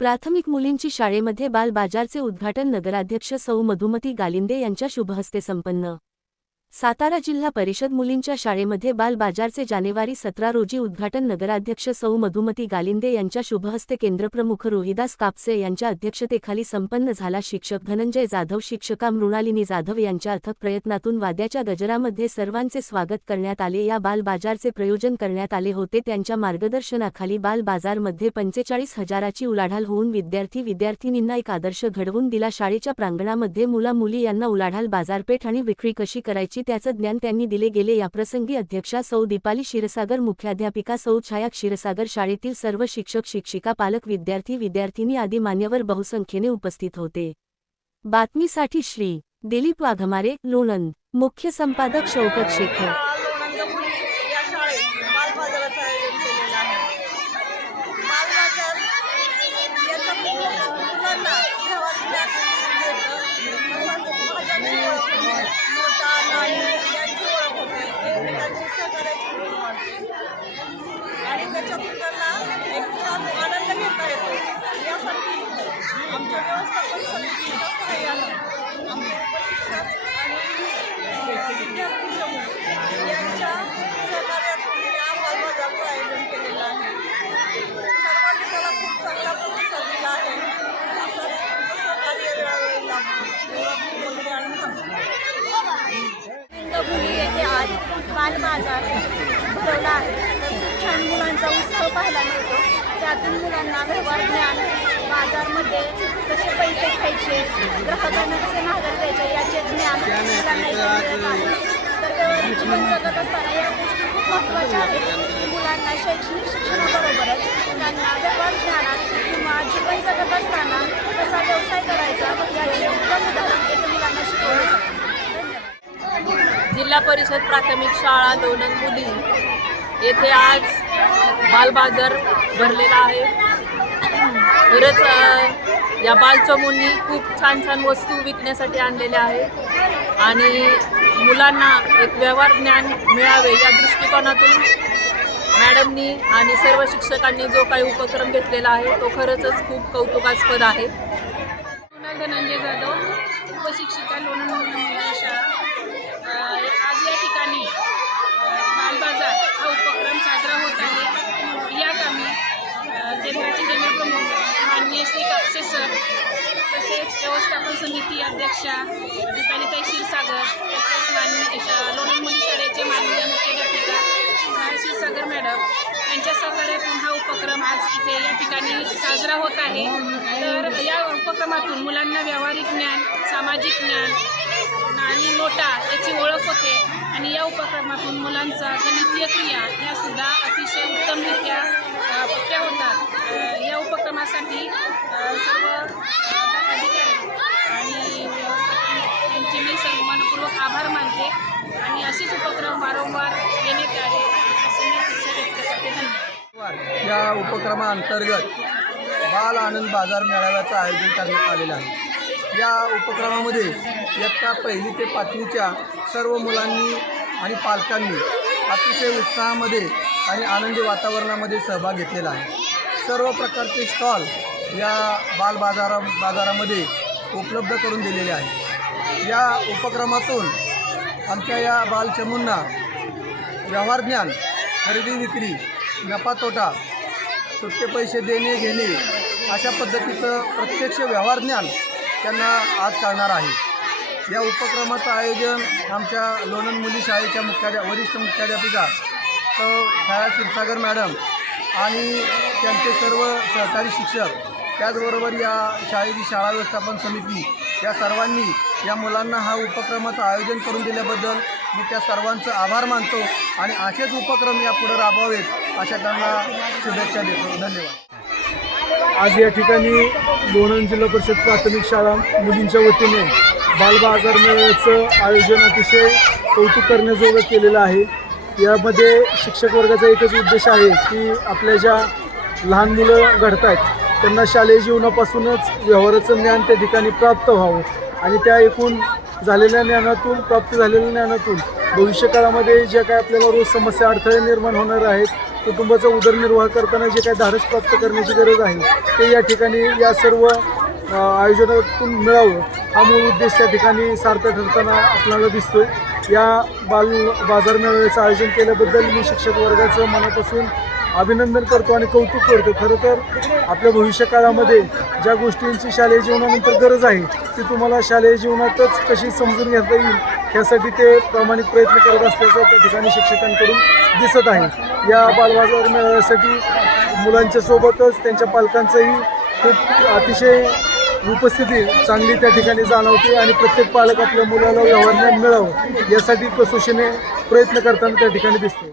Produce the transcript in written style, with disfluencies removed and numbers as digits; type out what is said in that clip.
प्राथमिक मुलींची शाळेमध्ये बाल बाजारचे उद्घाटन नगराध्यक्ष सौ मधुमती गालिंदे यांच्या शुभहस्ते संपन्न। सातारा जिल्हा परिषद मुलींच्या शाळेमध्ये बाल बाजारचे जानेवारी 17 रोजी उद्घाटन नगराध्यक्ष सौ मधुमती गालिंदे यांच्या शुभहस्ते केंद्रप्रमुख रोहिदास कापसे यांच्या अध्यक्षतेखाली संपन्न झाला। शिक्षक धनंजय जाधव, शिक्षका मृणालिनी जाधव यांच्या अथक प्रयत्नातून वाद्याच्या गजरामध्ये सर्वांचे स्वागत करण्यात आले। या बाल बाजारचे प्रयोजन करण्यात आले होते। त्यांच्या मार्गदर्शनाखाली बाल बाजारमध्ये 45,000ची उलाढाल होऊन विद्यार्थी-विद्यार्थिनींना एक आदर्श घडवून दिला। शाळेच्या प्रांगणामध्ये मुला-मुली यांना उलाढाल, बाजारपेठ आणि विक्री कशी करायची त्याचं ज्ञान त्यांनी दिले गेले। याप्रसंगी अध्यक्षा सौ दीपाली क्षीरसागर, मुख्याध्यापिका सौ छाया क्षीरसागर, शाळेतील सर्व शिक्षक शिक्षिका, पालक, विद्यार्थी-विद्यार्थिनी आदी मान्यवर बहुसंख्येने उपस्थित होते। बातमीसाठी श्री. दिलीप वाघमारे, लोणंद। मुख्य संपादक शौकत शेखर। आणि त्याच्यातून त्यांना एक छान आनंद घेता येतो। यासाठी आमच्या व्यवस्थापन समितीच्या सहाय्यानं आमचे प्रशिक्षक आणि विद्यार्थी समूह यांच्या सहकार्यातून या बालबाजारचं आयोजन केलेलं आहे। सर्वांनी त्याला खूप चांगला प्रतिसाद दिला आहे। असंच सहकार्य वेळोवेळी लाभो वगैरे आणून इंदपुरी येथे आज बालबाजार भरवला आहे। तर खूप छान मुलांचा उत्सव पाहायला मिळतो। त्यातून मुलांना व्यवहार ज्ञान, बाजारमध्ये कसे पैसे खायचे, ग्राहकांना कसे माघार द्यायचे याचे ज्ञान मुलांना इथे मिळत आहे। तर व्यवहारिक जीवन जगत असताना या गोष्टी खूप महत्त्वाच्या आहेत। मुलांना शैक्षणिक शिक्षणाबरोबरच त्यांना व्यवहार ज्ञानात किंवा जीवन जगत असताना कसा व्यवसाय करायचा याचे उत्तम उदाहरण येथे मुलांना शिकवले जाते। जिल्हा परिषद प्राथमिक शाळा लोणंद मुली येथे आज बालबाजार भरलेला आहे। खरंच या बालचमूंनी खूप छान छान वस्तू विकण्यासाठी आणलेल्या आहेत आणि मुलांना एक व्यवहार ज्ञान मिळावे या दृष्टिकोनातून मॅडमनी आणि सर्व शिक्षकांनी जो काही उपक्रम घेतलेला आहे तो खरंच खूप कौतुकास्पद आहे। धनंजय जाधव, उपशिक्षिका लोणंद मुलींची शाळा। आज या ठिकाणी बालबाजार हा उपक्रम साजरा होत आहे। यात आम्ही केंद्राचे केंद्रप्रमुख माननीय श्री कापसे सर, तसेच व्यवस्थापन समिती अध्यक्षा दीपालीताई क्षीरसागर, तसेच माननीय लोणंद मुली शाळेचे माननीय मुख्याध्यापिका छाया क्षीरसागर मॅडम यांच्या सहकार्यातून हा उपक्रम आज इथे या ठिकाणी साजरा होत आहे। तर या उपक्रमातून मुलांना व्यावहारिक ज्ञान, सामाजिक ज्ञान आणि नोटा याची ओळख होते आणि या उपक्रमातून मुलांचा गणितीय क्रिया ह्यासुद्धा अतिशय उत्तमरित्या पक्क्या होतात। या उपक्रमासाठी सर्व अधिकारी आणि यांचे मी मनपूर्वक आभार मानते आणि असेच उपक्रम वारंवार घेण्यात यावे असे मी इच्छा व्यक्त करते। धन्यवाद। या उपक्रमाअंतर्गत बाल आनंद बाजार मेळाव्याचं आयोजन करण्यात आलेलं आहे। या उपक्रमामध्ये इयत्ता 1ली ते 5वीच्या सर्व मुलांनी आणि पालकांनी अतिशय उत्साहामध्ये आणि आनंदी वातावरणामध्ये सहभाग घेतलेला आहे। सर्व प्रकारचे स्टॉल या बाजारामध्ये उपलब्ध करून दिलेले आहे। या उपक्रमातून आमच्या या बालचमूंना व्यवहार ज्ञान, खरेदी विक्री, नफा तोटा, सुट्टे पैसे देणे घेणे अशा पद्धतीचं प्रत्यक्ष व्यवहार ज्ञान त्यांना आज करणार आहे। या उपक्रमाचं आयोजन आमच्या लोणंद मुली शाळेच्या वरिष्ठ मुख्याध्यापिका सौ छाया क्षीरसागर मॅडम आणि त्यांचे सर्व सहकारी शिक्षक, त्याचबरोबर या शाळेची शाळा व्यवस्थापन समिती या सर्वांनी या मुलांना हा उपक्रमाचं आयोजन करून दिल्याबद्दल मी त्या सर्वांचं आभार मानतो आणि असेच उपक्रम यापुढे राबवावेत अशा त्यांना शुभेच्छा देतो। धन्यवाद। आज या ठिकाणी लोणंद जिल्हा परिषद प्राथमिक शाळा मुलींच्या वतीने बालबाजार मेळ्याचं आयोजन अतिशय कौतुक करण्याजोगं केलेलं आहे। यामध्ये शिक्षक वर्गाचा एकच उद्देश आहे की आपल्या ज्या लहान मुलं घडत आहेत त्यांना शालेय जीवनापासूनच व्यवहाराचं ज्ञान त्या ठिकाणी प्राप्त व्हावं आणि त्या एकूण झालेल्या ज्ञानातून, प्राप्त झालेल्या ज्ञानातून भविष्यकाळामध्ये ज्या काय आपल्याला रोज समस्या, अडथळे निर्माण होणार आहेत कुटुंबाचा उदरनिर्वाह करताना जे काही धाडस प्राप्त करण्याची गरज आहे ते या ठिकाणी या सर्व आयोजनातून मिळावं हा मूळ उद्देश त्या ठिकाणी सार्थ ठरताना आपल्याला दिसतोय. या बाजार मेळाव्याचं आयोजन केल्याबद्दल मी शिक्षक वर्गाचं मनापासून अभिनंदन करतो आणि कौतुक करतो. खरं तर आपल्या भविष्यकाळामध्ये ज्या गोष्टींची शालेय जीवनानंतर गरज आहे ती तुम्हाला शालेय जीवनातच कशी समजून घेता येईल ह्यासाठी ते प्रामाणिक प्रयत्न करत असल्याचं त्या ठिकाणी शिक्षकांकडून दिसत आहे. या बालबाजार मेळाव्यासाठी मुलांच्या सोबतच त्यांच्या पालकांचंही खूप अतिशय उपस्थिती चांगली त्या ठिकाणी जाणवते आणि प्रत्येक पालक आपल्या मुलाला व्यवहार ज्ञान मिळावं यासाठी कसोशीने प्रयत्न करताना त्या ठिकाणी दिसतो.